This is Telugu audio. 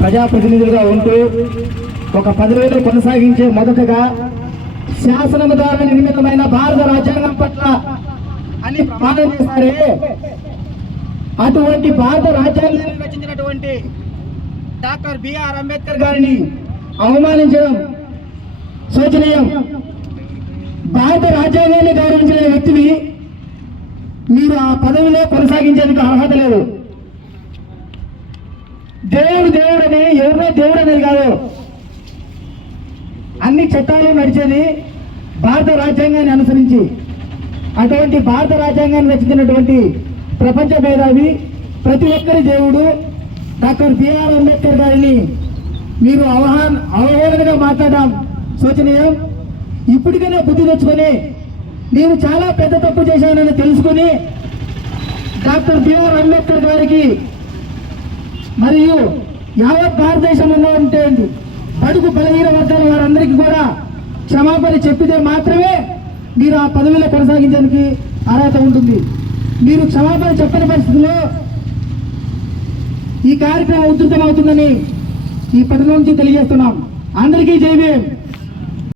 ప్రజాప్రతినిధులుగా ఉంటూ ఒక పదివేలు కొనసాగించే మొదటగా శాసనం ద్వారా నిర్మితమైన భారత రాజ్యాంగం పట్ల అని ప్రమాణం చేశారే. అటువంటి భారత రాజ్యాంగాన్ని రచించినటువంటి డాక్టర్ బిఆర్ అంబేద్కర్ గారిని అవమానించడం శోచనీయం. భారత రాజ్యాంగాన్ని గౌరవించిన వ్యక్తిని మీరు ఆ పదవిలో కొనసాగించేందుకు అర్హత లేదు. దేవుడు దేవుడని ఎవరో దేవుడు అనేది కాదు. అన్ని చట్టాలు నడిచేది భారత రాజ్యాంగాన్ని అనుసరించి అటువంటి భారత రాజ్యాంగాన్ని రచించినటువంటి ప్రపంచ మేధావి ప్రతి ఒక్కరి దేవుడు డాక్టర్ బిఆర్ అంబేద్కర్ గారిని మీరు అవహాన్ అవహేళనగా మాట్లాడడం శోచనీయం. ఇప్పటికైనా బుద్ధి తెచ్చుకొని నేను చాలా పెద్ద తప్పు చేశానని తెలుసుకొని డాక్టర్ బిఆర్ అంబేద్కర్ గారికి మరియు యావత్ భారతదేశంలో ఉంటే బడుగు బలహీన వర్గాల వారందరికీ కూడా క్షమాపణ చెప్పితే మాత్రమే మీరు ఆ పదవిలో కొనసాగించడానికి అర్హత ఉంటుంది. మీరు క్షమాపణ చెప్పని పరిస్థితుల్లో ఈ కార్యక్రమం ఉధృతం అవుతుందని ఈ పట్టణం నుంచి తెలియజేస్తున్నాం. అందరికీ జైవే